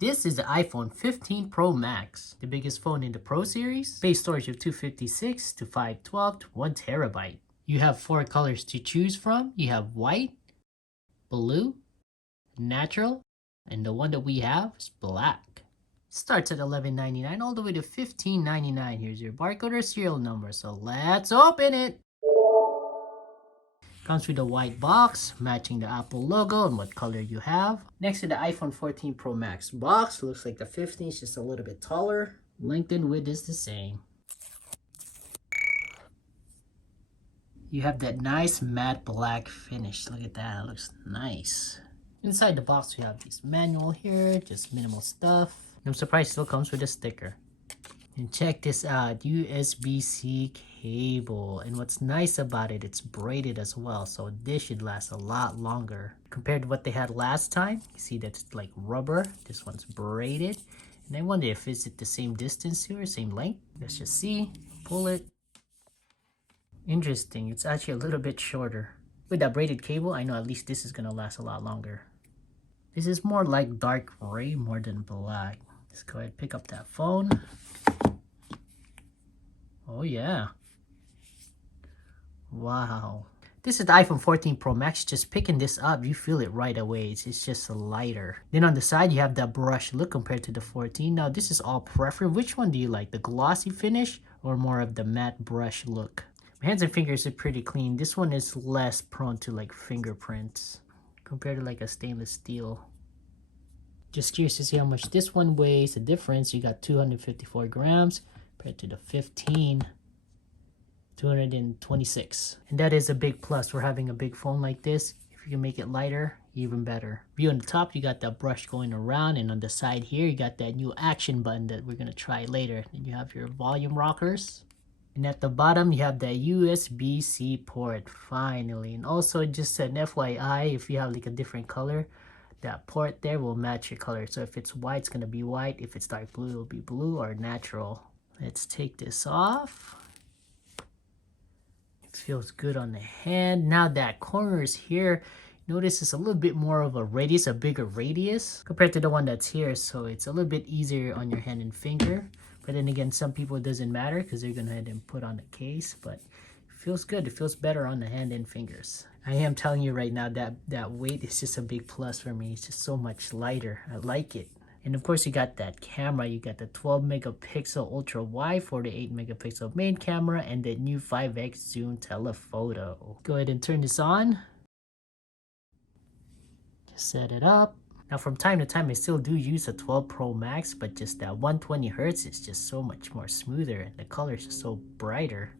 This is the iPhone 15 Pro Max, the biggest phone in the Pro series. Base storage of 256 to 512 to 1 terabyte. You have 4 colors to choose from. You have white, blue, natural, and the one that we have is black. Starts at $11.99 all the way to $15.99. Here's your barcode or serial number, so let's open it. Comes with a white box matching the Apple logo and what color you have. Next to the iPhone 14 Pro Max box, looks like the 15 is just a little bit taller. Length and width is the same. You have that nice matte black finish. Look at that, it looks nice. Inside the box we have this manual here, just minimal stuff. I'm surprised it still comes with a sticker. And check this out, USB-C cable. And what's nice about it, it's braided as well. So this should last a lot longer. Compared to what they had last time, you see that's like rubber. This one's braided. And I wonder if it's at the same distance here, same length. Let's just see, pull it. Interesting, it's actually a little bit shorter. With that braided cable, I know at least this is gonna last a lot longer. This is more like dark gray more than black. Let's go ahead and pick up that phone. Oh yeah. Wow. This is the iPhone 14 Pro Max. Just picking this up, you feel it right away. It's just lighter. Then on the side, you have that brush look compared to the 14. Now this is all preference. Which one do you like? The glossy finish or more of the matte brush look? My hands and fingers are pretty clean. This one is less prone to like fingerprints compared to like a stainless steel. Just curious to see how much this one weighs. The difference, you got 254 grams compared to the 15, 226. And that is a big plus for having a big phone like this. If you can make it lighter, even better. View on the top, you got that brush going around, and on the side here, you got that new action button that we're gonna try later. Then you have your volume rockers. And at the bottom, you have that USB-C port, finally. And also, just an FYI, if you have like a different color, that port there will match your color. So if it's white, it's gonna be white. If it's dark blue, it'll be blue or natural. Let's take this off. It feels good on the hand. Now that corners here, notice it's a little bit more of a radius, a bigger radius compared to the one that's here. So it's a little bit easier on your hand and finger. But then again, some people it doesn't matter because they're gonna go ahead and put on the case. But it feels good. It feels better on the hand and fingers. I am telling you right now that weight is just a big plus for me. It's just so much lighter. I like it. And of course, you got that camera. You got the 12 megapixel ultra wide, 48 megapixel main camera, and the new 5x zoom telephoto. Go ahead and turn this on. Set it up. Now from time to time, I still do use a 12 Pro Max, but just that 120 Hertz is just so much more smoother and the color is just so brighter.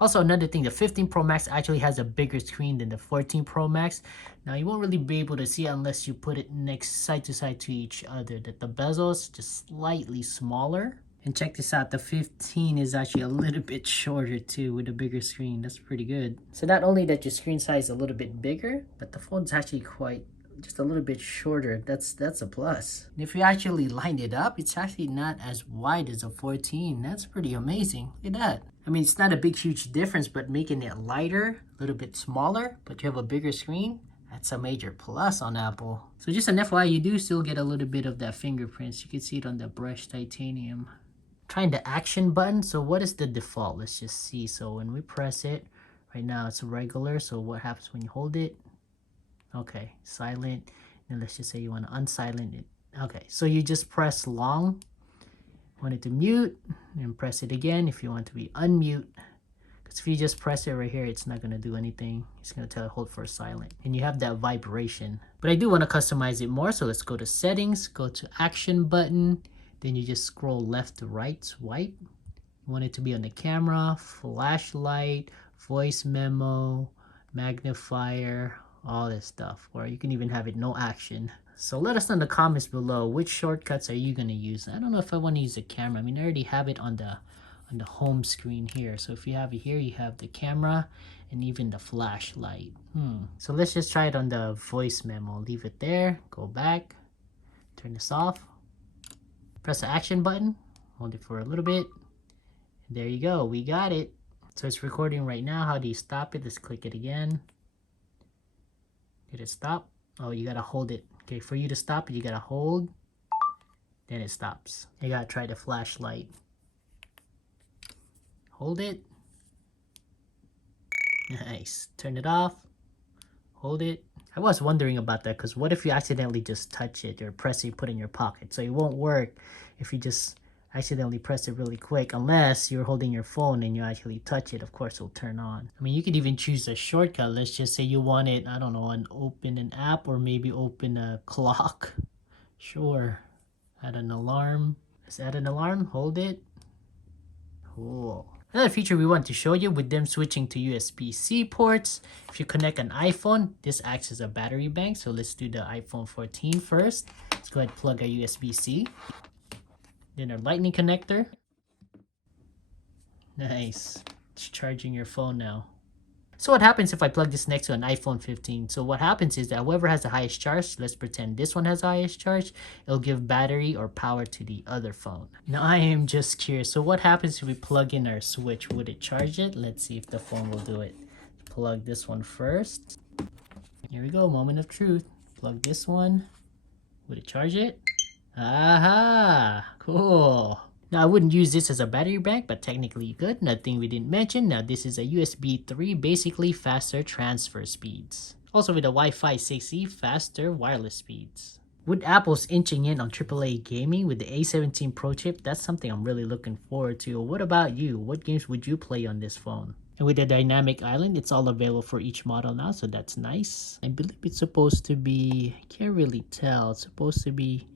Also, another thing, the 15 Pro Max actually has a bigger screen than the 14 Pro Max. Now, you won't really be able to see it unless you put it next side to side to each other. That the bezel is just slightly smaller. And check this out, the 15 is actually a little bit shorter too with a bigger screen. That's pretty good. So not only that your screen size is a little bit bigger, but the phone's actually quite just a little bit shorter. That's a plus. And if you actually line it up, it's actually not as wide as a 14. That's pretty amazing. Look at that. I mean, it's not a big huge difference, but making it lighter, a little bit smaller, but you have a bigger screen, that's a major plus on Apple. So just an FYI, you do still get a little bit of that fingerprints. You can see it on the brushed titanium. Trying the action button. So what is the default? Let's just see. So when we press it, right now it's regular. So what happens when you hold it? Okay, silent. And let's just say you want to unsilent it. Okay, so you just press long. Want it to mute, and press it again if you want to be unmute. Because if you just press it right here, it's not going to do anything. It's going to tell it hold for silent. And you have that vibration. But I do want to customize it more. So let's go to settings, go to action button. Then you just scroll left to right, swipe. You want it to be on the camera, flashlight, voice memo, magnifier, all this stuff. Or you can even have it no action. So let us know in the comments below, which shortcuts are you going to use? I don't know if I want to use the camera. I mean, I already have it on the home screen here. So if you have it here, you have the camera and even the flashlight. So let's just try it on the voice memo. Leave it there, go back, turn this off, press the action button, hold it for a little bit. And there you go, we got it. So it's recording right now. How do you stop it? Let's click it again. Did it stop? Oh, you gotta hold it. Okay, for you to stop it, you gotta hold then it stops. You gotta try the flashlight. Hold it. Nice. Turn it off. Hold it. I was wondering about that because what if you accidentally just touch it or press it, put it in your pocket? So it won't work if you just accidentally press it really quick, unless you're holding your phone and you actually touch it. Of course, it'll turn on. I mean, you could even choose a shortcut. Let's just say you want it, I don't know, open an app or maybe open a clock. Sure. Add an alarm. Let's add an alarm. Hold it. Cool. Another feature we want to show you with them switching to USB-C ports. If you connect an iPhone, this acts as a battery bank. So let's do the iPhone 14 first. Let's go ahead and plug our USB-C. Then our lightning connector. Nice. It's charging your phone now. So what happens if I plug this next to an iPhone 15? So what happens is that whoever has the highest charge, let's pretend this one has the highest charge, it'll give battery or power to the other phone. Now I am just curious, so what happens if we plug in our switch? Would it charge it? Let's see if the phone will do it. Plug this one first. Here we go, moment of truth. Plug this one. Would it charge it? Aha, cool. Now I wouldn't use this as a battery bank, but technically you could. Nothing we didn't mention. Now this is a USB 3, basically faster transfer speeds. Also with a Wi-Fi 6E, faster wireless speeds. With Apple's inching in on AAA gaming with the A17 Pro chip, that's something I'm really looking forward to. What about you? What games would you play on this phone? And with the dynamic island, it's all available for each model now, so that's nice. I believe it's supposed to be, can't really tell, it's supposed to be,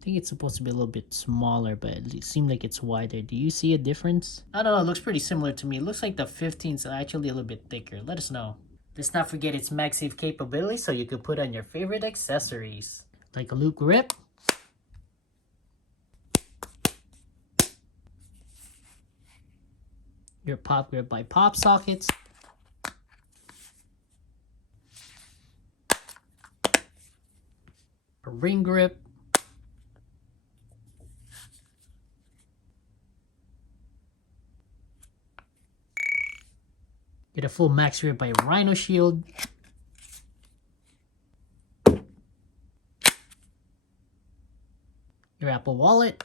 I think it's supposed to be a little bit smaller, but it seems like it's wider. Do you see a difference? I don't know, it looks pretty similar to me. It looks like the 15 is actually a little bit thicker. Let us know. Let's not forget its MagSafe capability, so you could put on your favorite accessories. Like a loop grip. Your pop grip by pop sockets. A ring grip. Get a full max grip by Rhino Shield. Your Apple Wallet.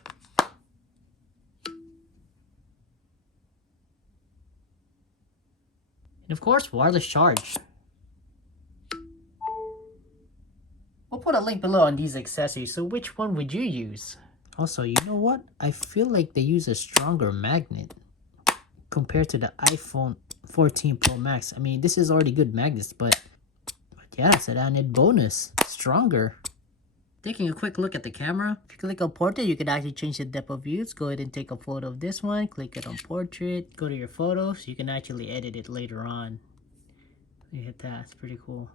And of course, wireless charge. We'll put a link below on these accessories, so which one would you use? Also, you know what? I feel like they use a stronger magnet compared to the iPhone 14 Pro Max. I mean, this is already good magnets, but yeah, it's an added bonus. Stronger. Taking a quick look at the camera. If you click on portrait, you can actually change the depth of view. Let's go ahead and take a photo of this one. Click it on portrait. Go to your photos. You can actually edit it later on. Look at that. It's pretty cool.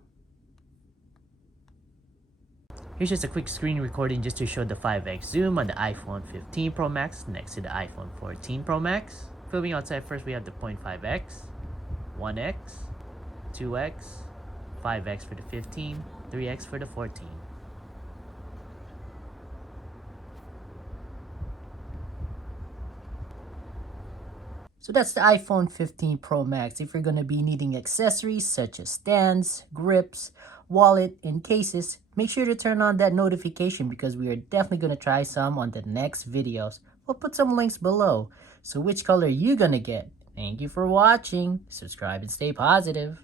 Here's just a quick screen recording just to show the 5x zoom on the iPhone 15 Pro Max next to the iPhone 14 Pro Max. Filming outside first, we have the 0.5x, 1x, 2x, 5x for the 15, 3x for the 14. So that's the iPhone 15 Pro Max. If you're going to be needing accessories such as stands, grips, wallet, and cases, make sure to turn on that notification because we are definitely going to try some on the next videos. We'll put some links below. So which color are you going to get? Thank you for watching. Subscribe and stay positive.